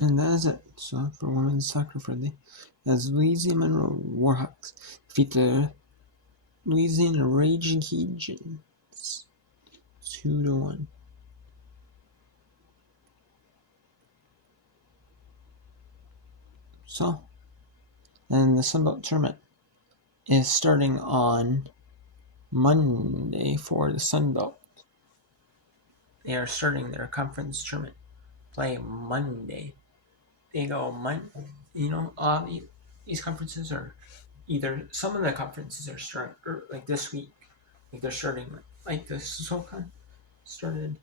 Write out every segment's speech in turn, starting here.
And that is it. So for women's soccer Friday, as Louisiana Monroe Warhawks defeat the Louisiana Raging Cajuns 2-1. So, and the Sun Belt tournament is starting on Monday for the Sun Belt. They are starting their conference tournament play Monday. They go these conferences are either some of the conferences are starting like this week, like they're starting like the SoCon started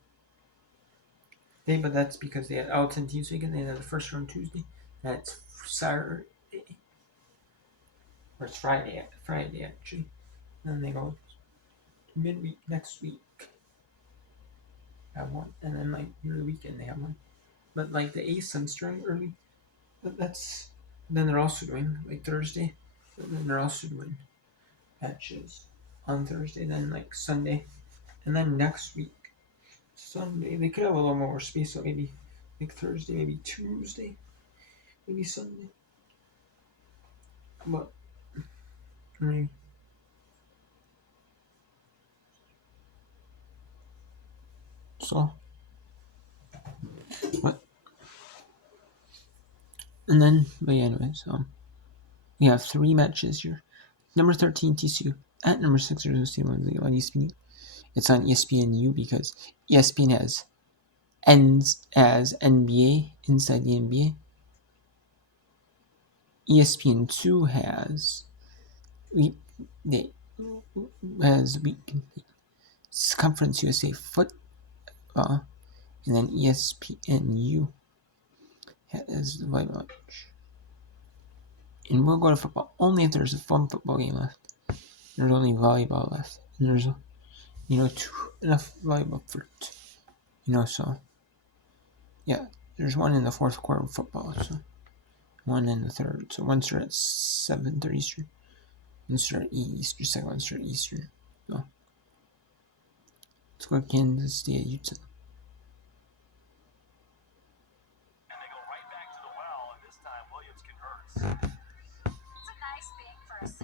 today, but that's because they had all 10 teams weekend. They had the first round Tuesday, and it's Saturday, or it's Friday actually. And then they go midweek next week, have one, and then like near the weekend they have one. But like the ASUN's during early, that's then they're also doing like Thursday, but then they're also doing matches on Thursday, then like Sunday, and then next week Sunday they could have a little more space, so maybe like Thursday, maybe Tuesday, maybe Sunday. But I mean, so but and then but yeah, anyways, we have 3 matches here. Number 13 TCU at number 6 Arizona State on ESPN. It's on ESPNU because ESPN has ends as NBA inside the NBA. ESPN2 has Conference USA football, and then ESPNU has the volleyball. And we'll go to football only if there's one football game left. There's only volleyball left, and there's enough volleyball for so yeah. There's one in the fourth quarter of football, so one in the third. So one start at 7:30 Eastern, one start at Eastern, second one start at Eastern. So let's go to Kansas State at Utah. And they go right back to the well, and this time Williams converts. It's a nice thing for us.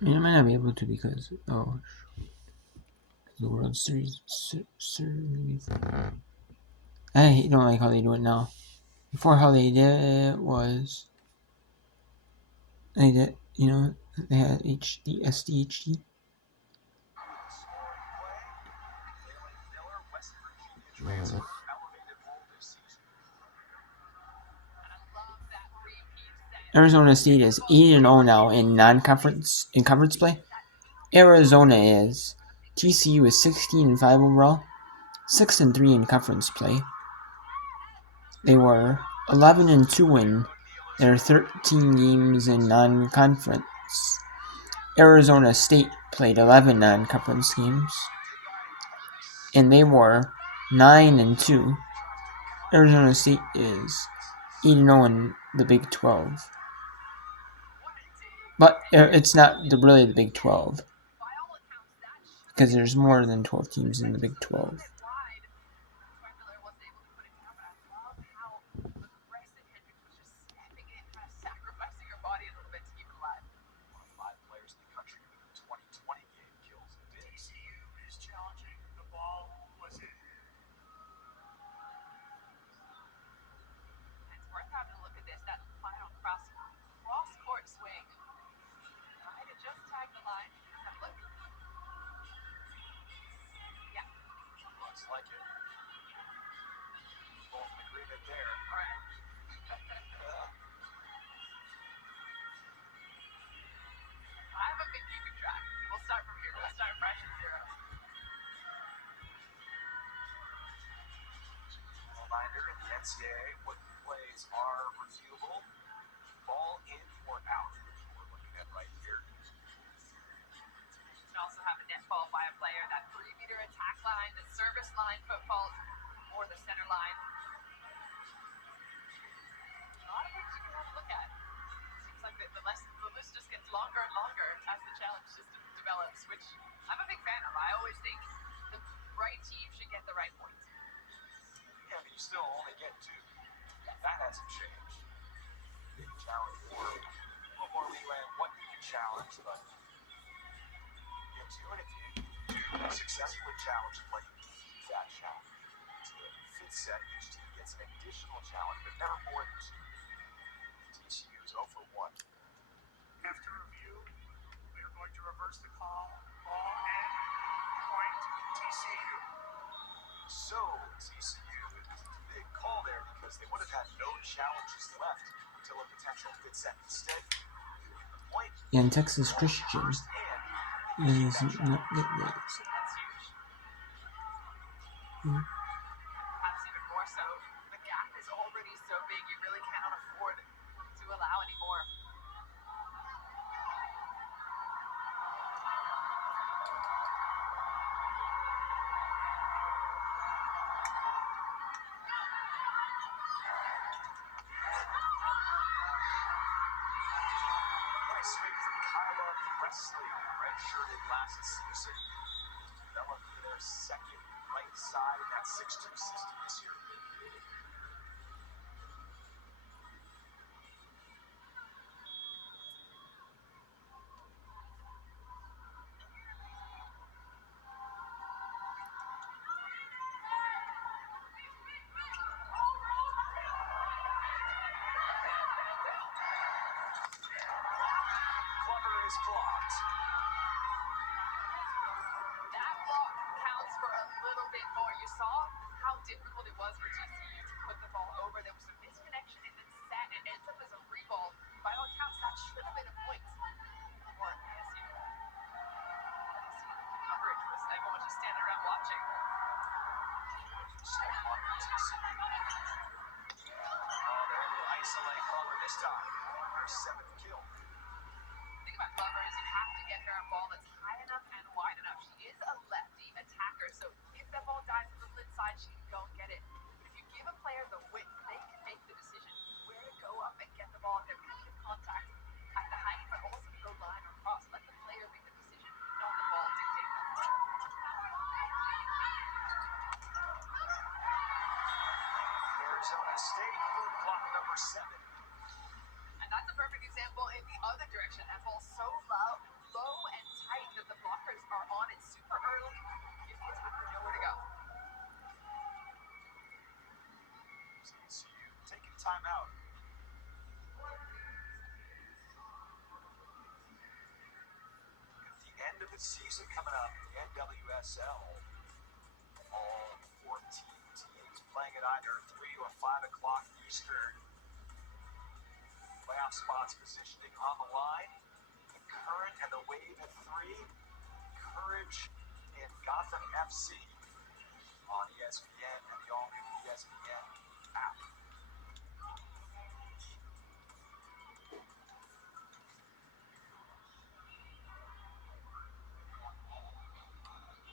I mean, I might not be able to because the World Series. I don't like how they do it now. Before, how they did it was they had HD, SDHD. Arizona State is 8-0 now in conference play. Arizona is. TCU is 16-5 overall, 6-3 in conference play. They were 11-2 in their 13 games in non-conference. Arizona State played 11 non-conference games, and they were 9-2. Arizona State is 8-0 in the Big 12. But it's not really the Big 12, because there's more than 12 teams in the Big 12. has some change. You can challenge more, a little more leeway in what you can challenge, but get to it if you successfully challenge and play that challenge. To the fifth set, each team gets an additional challenge, but never more than two. TCU is 0 for 1. After review, we are going to reverse the call. Ball and point TCU. So, TCU, big call there because they would have had no challenges left until a potential fifth set. Instead, the point And Texas Christian first and is not yet this. that's huge. Perhaps even more so. The gap is already so big, you really cannot afford to allow any more. Nice swing from Kyla Presley, redshirted last season. Developed their second right side in that 6'2" system this year. Clever is blocked. That block counts for a little bit more. You saw how difficult it was for TCU to put the ball over. There was some misconnection in the set. It ends up as a free ball. By all counts, that should have been a point for ASU. Coverage was everyone just standing around watching. Step on TCU. Oh, they're able to isolate Clever this time. Her 7th kill. The thing about Glover is you have to get her a ball that's high enough and wide enough. She is a lefty attacker, so if that ball dies on the flip side, she can go and get it. But if you give a player the width, they can make the decision where to go up and get the ball if they're coming in contact at the height, but also go line or cross. Let the player make the decision, not the ball dictate that. Arizona State, clock number 7. And that's a perfect example in the other direction. That ball's so low and tight that the blockers are on it super early. Give the attacker nowhere to go. TCU taking time out. At the end of the season coming up, the NWSL. All 14 teams playing at either 3 or 5 o'clock Eastern. Playoff spots positioning on the line. The Current and the Wave at 3. Courage and Gotham FC on ESPN and the all-new ESPN app.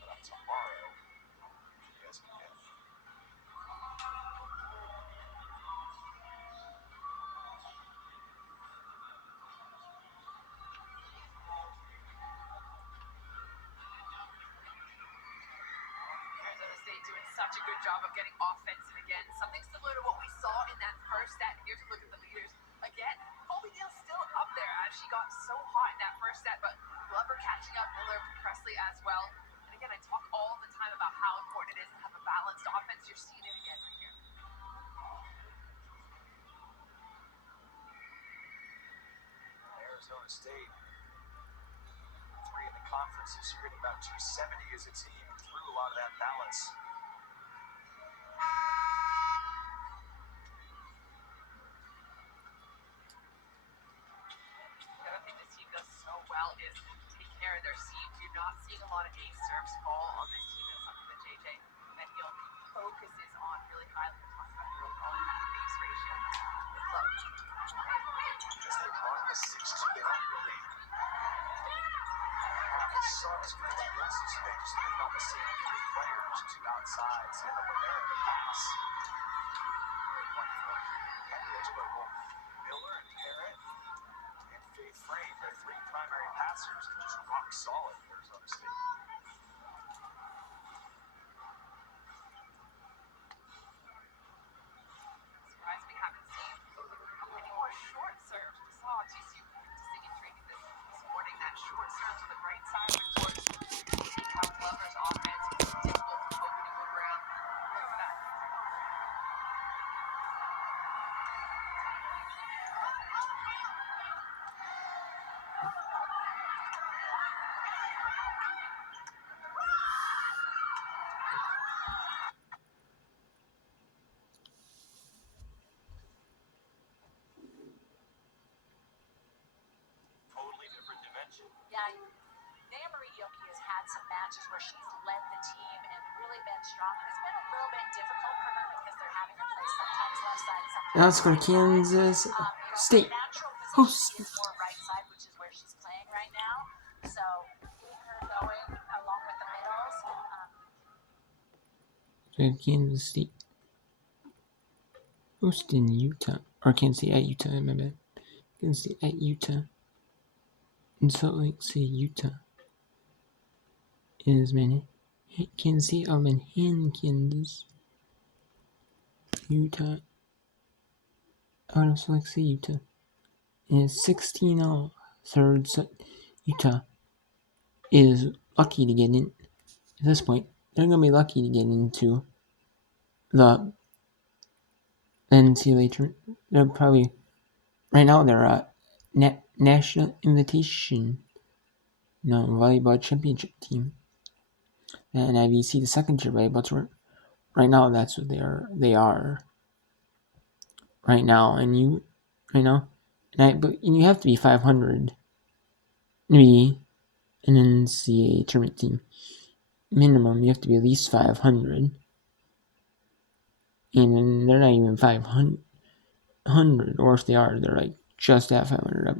But tomorrow, ESPN. Arizona State doing such a good job of getting offensive again. Something similar to what we saw in that first set. Here's a look at the leaders. Again, Colby Dale's still up there as she got so hot in that first set, but Glover catching up, Miller, Presley as well. And again, I talk all the time about how important it is to have a balanced offense. You're seeing it again right here. Arizona State, 3 in the conference this year, at about 270 as a team, through a lot of that balance. The other thing this team does so well is take care of their seams. You're not seeing a lot of ace serves fall on this team. It's something that JJ Medill focuses on really highly. We'll talk about real calling that ace ratio. It's low. As they run the 6-2, they don't really have the subs for the rest of Spain, just putting on the same 3 players, 2 outsides, and a Romero to pass. One from Henrich, but both Miller and Parrott and Faith Frame, their 3 primary passers, are just rock solid for Arizona State. Surprised we haven't seen Yeah, Naya Marie Yoki has had some matches where she's led the team and really been strong. And it's been a little bit difficult for her because they're having her play sometimes left side, sometimes Now let's go to right side. Kansas State. Her natural Host. position is more right side, which is where she's playing right now. So getting her going along with the middles. Kansas State. Host in Utah. Or Kansas State at Utah, my bad. Kansas State at Utah. In Salt Lake City, Utah. Is many. Kansas State, Alabama, and Kansas. Utah. Out of Salt Lake City, Utah. And it's 16-0. Third set. Utah is lucky to get in. At this point, they're going to be lucky to get into the NCAA tournament. They're probably, right now, they're a national invitation volleyball championship team. And IVC, the second tier volleyball tournament. Right now, that's what they are. Right now, and you have to be 500 to be an NCAA tournament team. Minimum, you have to be at least 500. And they're not even 500, or if they are, they're like just at 500. I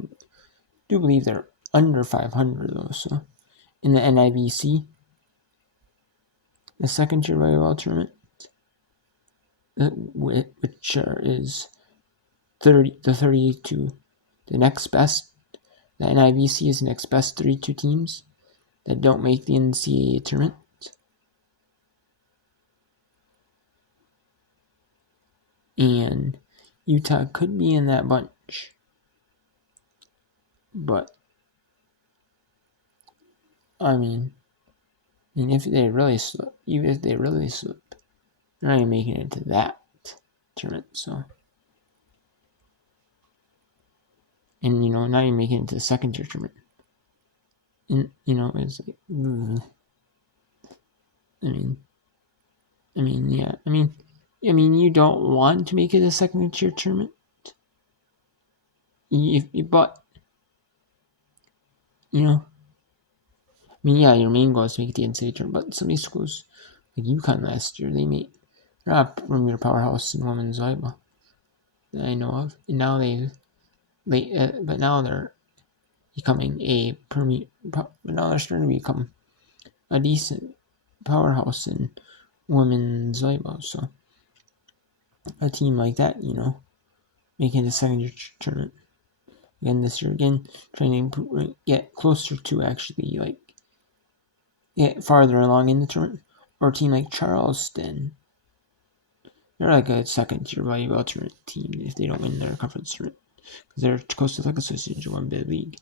do believe they're under 500 though. So in the NIVC, the second tier volleyball tournament, which is 32, the next best. The NIVC is the next best 32 teams that don't make the NCAA tournament. And Utah could be in that bunch. But I mean if they really slip, even if they really slip, they're not even making it to that tournament. So, and not even making it to the second tier tournament. And it's like, you don't want to make it a second tier tournament. But your main goal is to make it the NCAA tournament. But some of these schools, like UConn last year, they're not a premier powerhouse in women's volleyball that I know of. And now but now they're becoming a premier. But now they're starting to become a decent powerhouse in women's volleyball. So a team like that, making the second year tournament again this year, trying to get closer to actually get farther along in the tournament. Or a team like Charleston, they're like a second tier volleyball tournament team if they don't win their conference tournament because they're Coastal Athletics Association one bid league.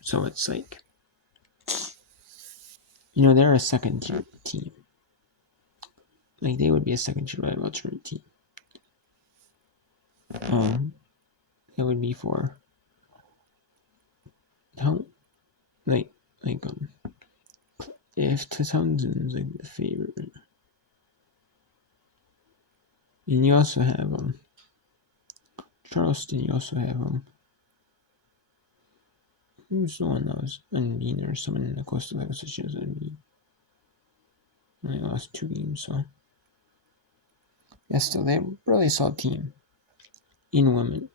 So it's like, they're a second tier team. Like they would be a second tier volleyball tournament team. It would be for how if Townsend's like the favorite. And you also have Charleston. You also have who's the one that was unbeaten or someone in the Coastal Association was unbeaten. They lost 2 games, so still they're a really solid team in women.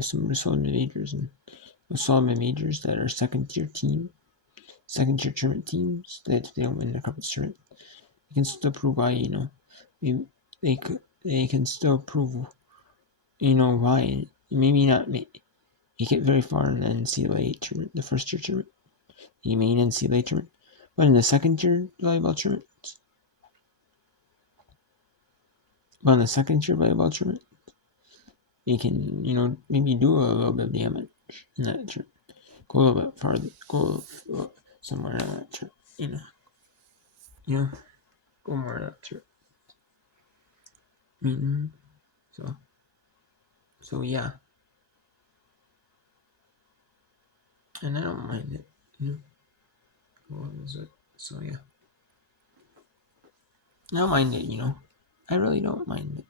Some solid majors and solid majors that are second tier tournament teams that they don't win the conference tournament. They can still prove why they can still prove why maybe not make it very far in the NCAA tournament, the first tier tournament, the main NCAA tournament, but in the second tier volleyball tournament, you can maybe do a little bit of damage in that tournament, go a little bit farther, go somewhere in that tournament, go more in that tournament. So yeah. And I don't mind it. What was it? So yeah. I don't mind it, I really don't mind it.